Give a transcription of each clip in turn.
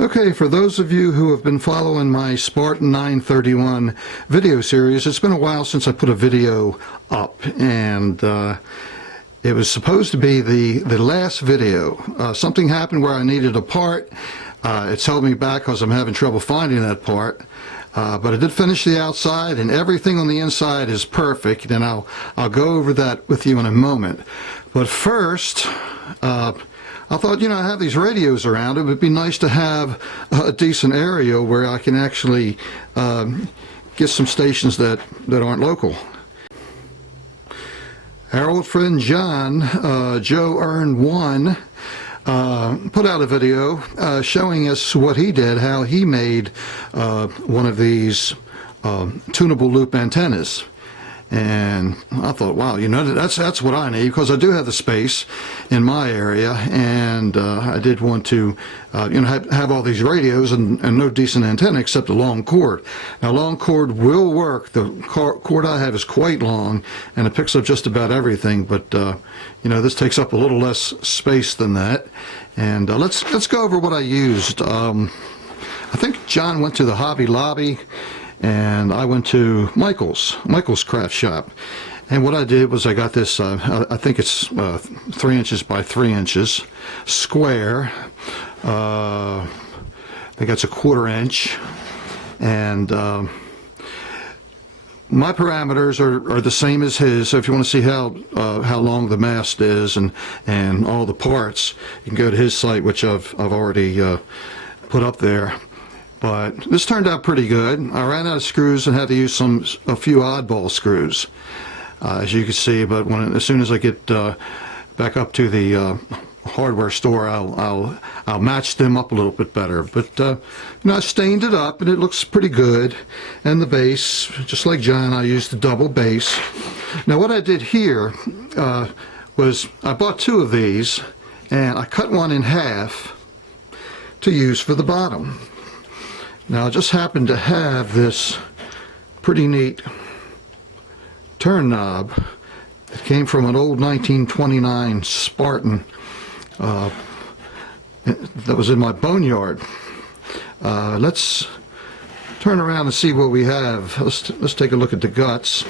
Okay, for those of you who have been following my Sparton 931 video series, it's been a while since I put a video up, and it was supposed to be the last video. Something happened where I needed a part. It's held me back because I'm having trouble finding that part. But I did finish the outside, and everything on the inside is perfect, and I'll go over that with you in a moment. But first, I thought, I have these radios around. It would be nice to have a decent area where I can actually get some stations that aren't local. Our old friend John, Joe Earn 1, put out a video showing us what he did, how he made one of these tunable loop antennas. And I thought, wow, that's what I need, because I do have the space in my area, and I did want to have all these radios and no decent antenna except a long cord. Now, long cord will work. The cord I have is quite long, and it picks up just about everything, but this takes up a little less space than that. And let's go over what I used. I think John went to the Hobby Lobby, and I went to Michael's craft shop. And what I did was I got this, I think it's 3 inches by 3 inches square. I think that's a 1/4 inch. And my parameters are the same as his. So if you want to see how long the mast is and all the parts, you can go to his site, which I've already put up there. But this turned out pretty good. I ran out of screws and had to use a few oddball screws, as you can see. But as soon as I get back up to the hardware store, I'll match them up a little bit better. But I stained it up, and it looks pretty good. And the base, just like John, I used the double base. Now, what I did here was I bought 2 of these, and I cut one in half to use for the bottom. Now, I just happened to have this pretty neat turn knob that came from an old 1929 Sparton that was in my boneyard. Let's turn around and see what we have. Let's take a look at the guts.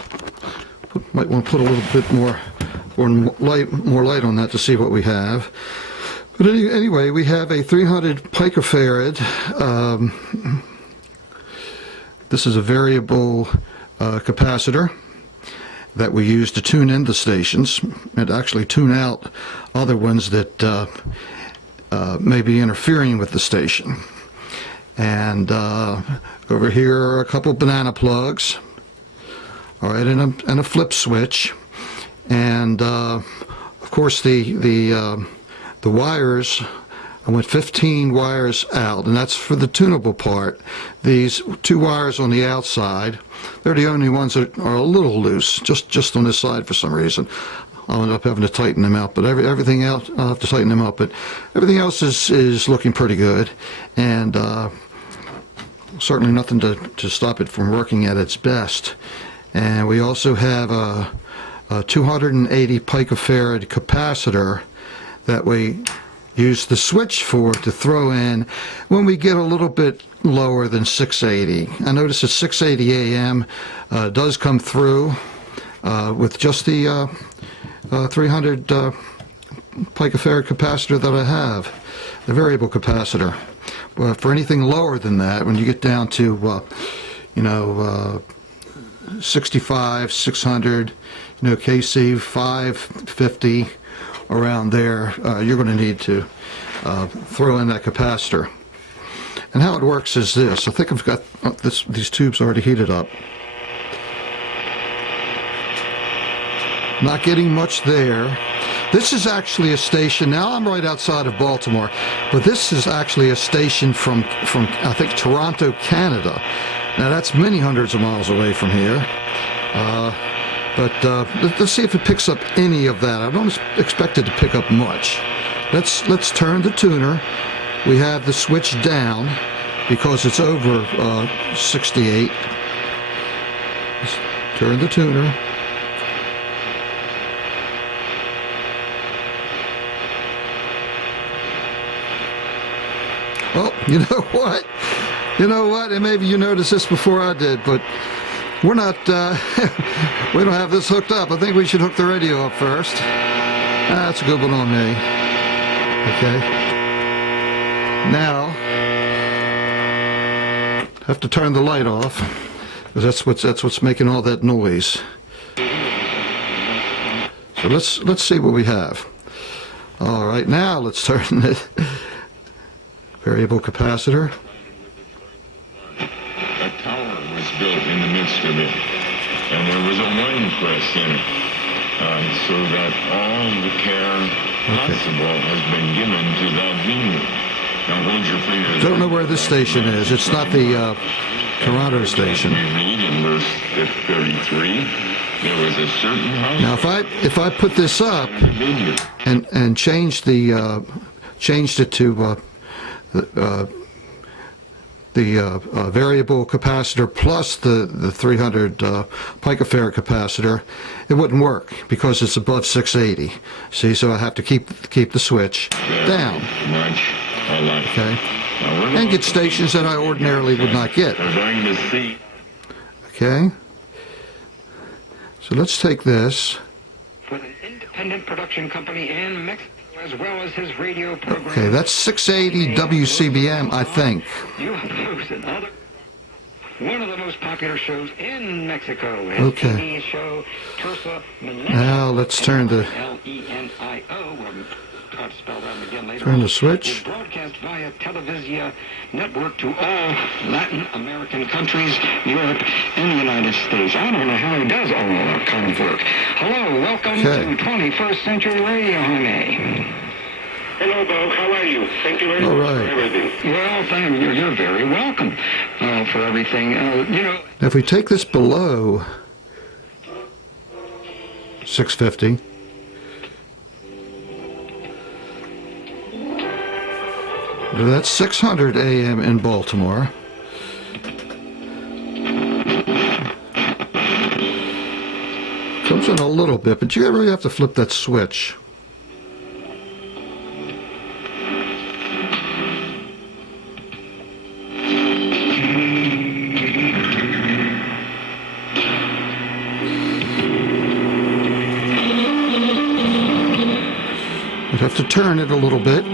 Might want to put a little bit more light on that to see what we have. But anyway, we have a 300 picofarad. This is a variable capacitor that we use to tune in the stations and actually tune out other ones that may be interfering with the station. And over here are a couple banana plugs, all right, and a flip switch, and of course the wires. I went 15 wires out, and that's for the tunable part. These 2 wires on the outside, they're the only ones that are a little loose, just on this side for some reason. I'll end up having to tighten them out, but everything else, I'll have to tighten them up, but everything else is looking pretty good, and certainly nothing to stop it from working at its best. And we also have a 280 picofarad capacitor that we use the switch for to throw in when we get a little bit lower than 680. I notice that 680 AM does come through with just the 300 picofarad capacitor that I have, the variable capacitor. But for anything lower than that, when you get down to 65, 600, KC 550, around there, you're going to need to throw in that capacitor. And how it works is this. I think I've got these tubes already heated up. Not getting much there. This is actually a station. Now I'm right outside of Baltimore, but this is actually a station from I think Toronto, Canada. Now that's many hundreds of miles away from here. But let's see if it picks up any of that. I don't expect it to pick up much. Let's turn the tuner. We have the switch down because it's over 68. Let's turn the tuner. Oh, you know what? You know what? And maybe you noticed this before I did, but we're not, we don't have this hooked up. I think we should hook the radio up first. That's a good one on me. Okay. Now, have to turn the light off, because that's what's making all that noise. So let's see what we have. All right, now let's turn the variable capacitor. A tower was built in the midst of it, and there was a wine press in it, so that all the care possible has been given to that venue. Now hold your fingers. Don't know where this station is. It's not the Toronto station. We read in verse 33, there was a certain house. Now, if I put this up and change the changed it to the variable capacitor plus the 300 picofarad capacitor, it wouldn't work because it's above 680. See, so I have to keep the switch down. Much alike. Okay, and get stations that I ordinarily would not get. We're going to see. Okay, so let's take this. For an independent production company in Mexico, as well as his radio program. Okay, that's 680 WCBM, I think. You host another one of the most popular shows in Mexico. Okay. TV show Tursa Millennium. Now let's turn the Lenio. We'll try to spell that again later. turn the switch. Will broadcast via Televisia network to all Latin American countries, Europe, and the United States. I don't know how he does all that kind of work. Hello, welcome Okay. to 21st Century Radio, honey. Hello, Bo. How are you? Thank you very All much right. for everything. Well, thank you. You're very welcome for everything. You know, Now if we take this below 650, that's 600 AM in Baltimore. Comes in a little bit, but you really have to flip that switch. You'd have to turn it a little bit.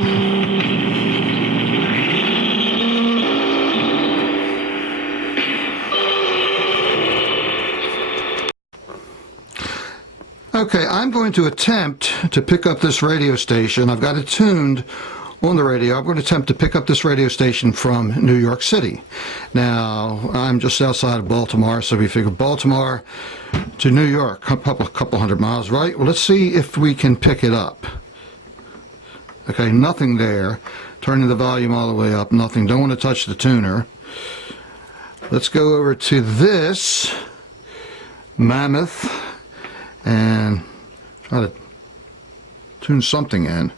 Okay, I'm going to attempt to pick up this radio station. I've got it tuned on the radio. I'm going to attempt to pick up this radio station from New York City. Now, I'm just outside of Baltimore, so we figure Baltimore to New York, a couple hundred miles, right? Well, let's see if we can pick it up. Okay, nothing there. Turning the volume all the way up, nothing. Don't want to touch the tuner. Let's go over to this Mammoth and try to tune something in.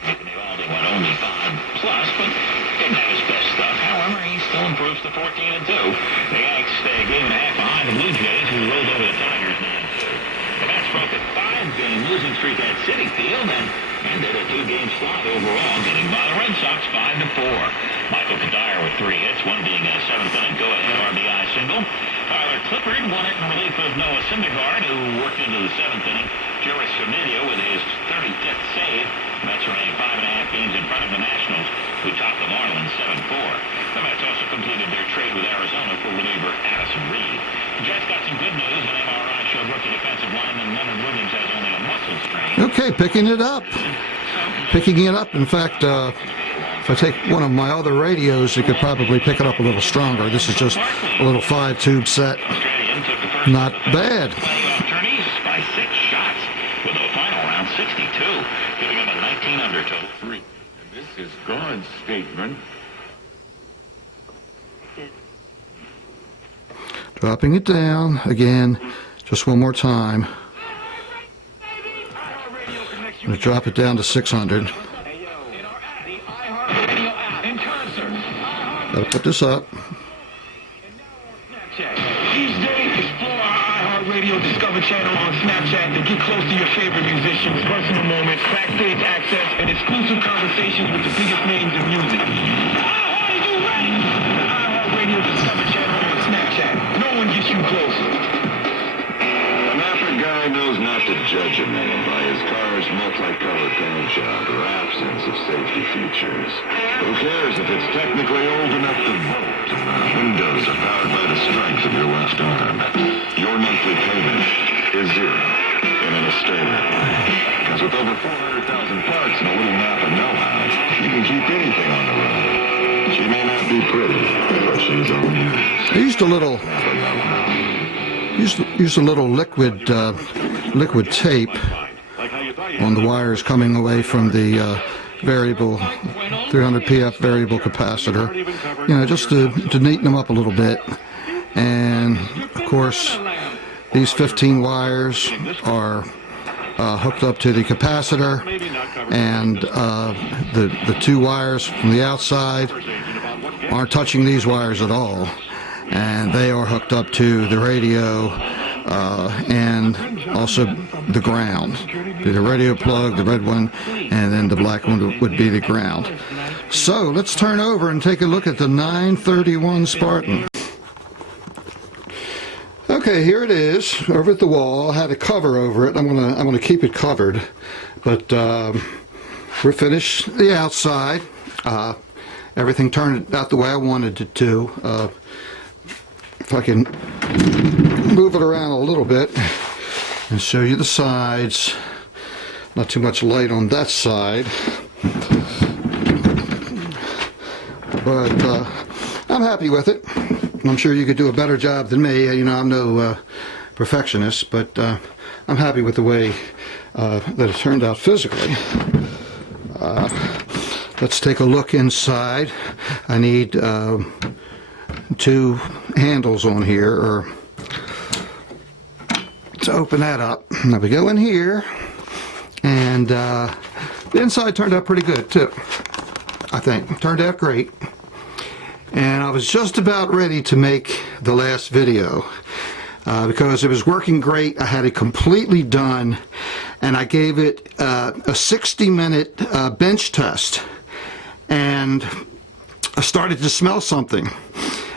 Vivaldi went only 5 plus, but didn't have his best stuff. However, he still improves to 14-2. The Yanks stay a game and a half behind the Blue Jays, who rolled over the Tigers 9-2. The Mets broke a 5-game losing streak at Citi Field and ended a 2-game slide overall, getting by the Red Sox 5-4. Michael Kadire with 3 hits, one being a 7th-inning go-ahead RBI single. Tyler Clippard won it in relief of Noah Syndergaard, who worked into the 7th inning. Joris Semidio with his 35th save. Mets remain 5.5 games in front of the Nationals, who topped the Marlins 7-4. The Mets also completed their trade with Arizona for reliever Addison Reed. The Jets got some good news. An MRI showed rookie defensive lineman Leonard Williams has only a muscle strain. Okay, picking it up. Picking it up. In fact, if I take one of my other radios, you could probably pick it up a little stronger. This is just a little 5-tube set. Not bad. Attorneys by 6 shots with a final round 62, giving him a 19 under total. 3. This is God's statement. Dropping it down again, just one more time. I'm going to drop it down to 600. Got to put this up. Each day, explore our iHeartRadio Discover channel on Snapchat to get close to your favorite musicians, personal moments, backstage access, and exclusive conversations with the biggest names in music. regimented by his car's multicolored paint job or absence of safety features. Who cares if it's technically old enough to vote? Windows are powered by the strength of your left arm. Your monthly payment is zero in an estate. Because with over 400,000 parts and a little map of know-how, you can keep anything on the road. She may not be pretty, but she's all yours. I used a little liquid tape on the wires coming away from the variable 300 PF variable capacitor, you know, just to neaten them up a little bit. And of course, these 15 wires are hooked up to the capacitor, and the two wires from the outside aren't touching these wires at all, and they are hooked up to the radio and also the ground. The radio plug, the red one, and then the black one would be the ground. So let's turn over and take a look at the 931 Spartan. Okay, here it is over at the wall. I had a cover over it. I'm gonna keep it covered, but we're finished the outside. Everything turned out the way I wanted it to. If I can move it around a little bit and show you the sides. Not too much light on that side, but I'm happy with it. I'm sure you could do a better job than me. You know, I'm no perfectionist, but I'm happy with the way that it turned out physically. Let's take a look inside. I need two handles on here, or to open that up. Now we go in here, and the inside turned out pretty good too. I think turned out great. And I was just about ready to make the last video because it was working great. I had it completely done, and I gave it a 60-minute bench test, and I started to smell something.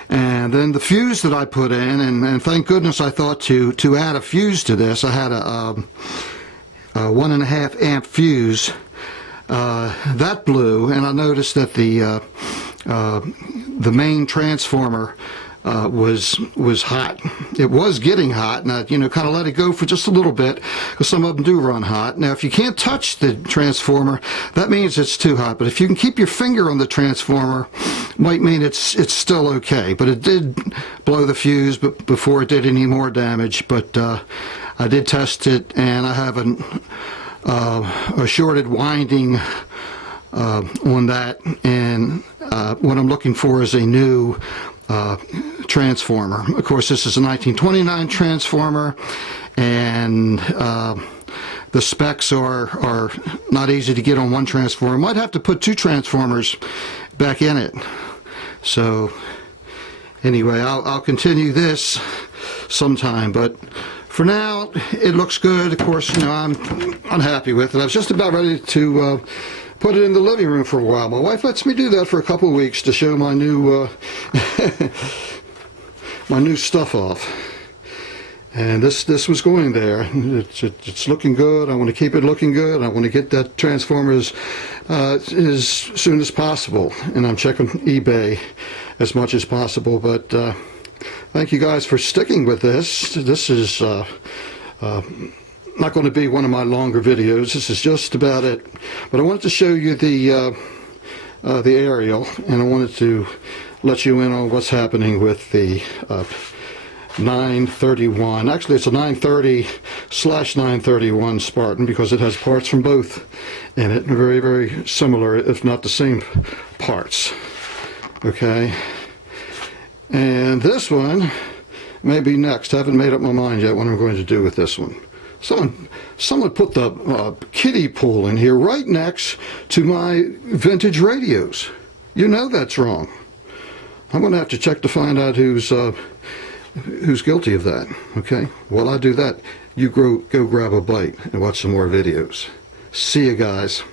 And then the fuse that I put in, and thank goodness I thought to add a fuse to this. I had a 1.5 amp fuse that blew, and I noticed that the main transformer was hot. It was getting hot, and I, you know, kind of let it go for just a little bit, because some of them do run hot. Now, if you can't touch the transformer, that means it's too hot. But if you can keep your finger on the transformer, might mean it's still okay. But it did blow the fuse, but before it did any more damage. But I did test it, and I have a shorted winding on that, and what I'm looking for is a new transformer. Of course, this is a 1929 transformer, and the specs are not easy to get on one transformer. Might have to put two transformers back in it. So anyway, I'll continue this sometime, but for now it looks good. Of course, you know, I'm happy with it. I was just about ready to put it in the living room for a while. My wife lets me do that for a couple of weeks to show my new my new stuff off. And this was going there. It's looking good. I want to keep it looking good. I want to get that transformer as soon as possible. And I'm checking eBay as much as possible. But thank you guys for sticking with this. This is not going to be one of my longer videos. This is just about it. But I wanted to show you the aerial, and I wanted to let you in on what's happening with the 931. Actually, it's a 930/931 Spartan, because it has parts from both in it. Very, very similar, if not the same parts. Okay. And this one may be next. I haven't made up my mind yet what I'm going to do with this one. Someone put the kiddie pool in here right next to my vintage radios. You know that's wrong. I'm going to have to check to find out who's guilty of that. Okay? While I do that, you go grab a bite and watch some more videos. See you guys.